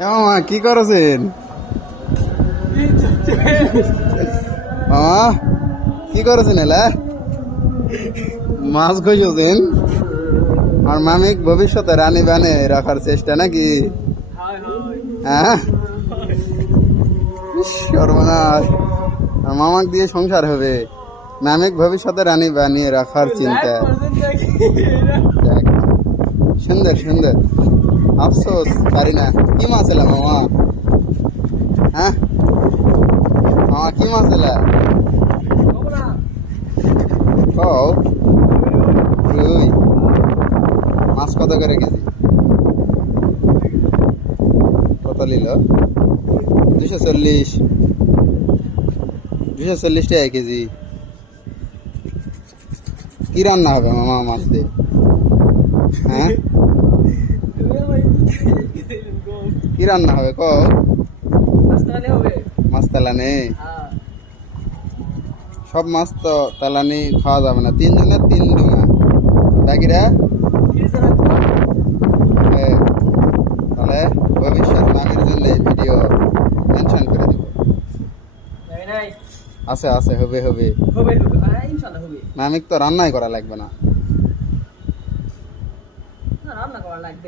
মামা কি করছেন? মামা কি করেছেন? এলা মাছ খুঁজছেন আর মামিক ভবিষ্যতে রানী বানে রাখার চেষ্টা নাকি? হ্যাঁ, সর্বনাশ। আর মামাক দিয়ে সংসার হবে, মামিক ভবিষ্যতে রানী বানিয়ে রাখার চিন্তা। দেখ, সুন্দর সুন্দর। আফসোস পারি না। কি মাছ এলা মামা? হ্যাঁ মামা, কি মাছ এলা? রুই মাছ কত করে কেজি? কত নিল? 240 টাকা কেজি। কি রান্না হবে মামা মাছ দিয়ে? হ্যাঁ, কি রান্না হবে? মাছ তেলানি? সব মাছ তো তেলানি খাওয়া যাবে না। 3 জনের 3 ডুঙা বাকিরা। তাহলে ভবিষ্যৎ মামির জন্য ভিডিও মেনশন করে দিব। আছে আছে, হবে হবে। মামিক তো রান্নাই করা লাগবে না,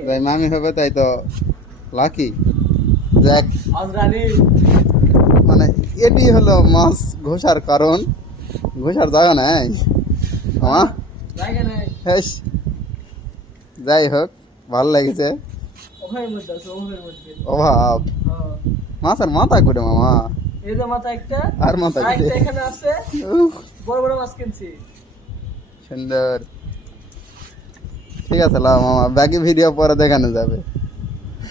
তাই মামি হবে, তাই তো লাকি। দেখ, মানে এটি হলো মাছ ঘোষার কারণ। ঘোষার জায়গা নাই মামা। যাই হোক, ভাল লাগছে। অভাব মাছের মাথা করে মামা, আর মাথা সুন্দর। ঠিক আছে লাও মামা, বাকি ভিডিও পরে দেখানো যাবে।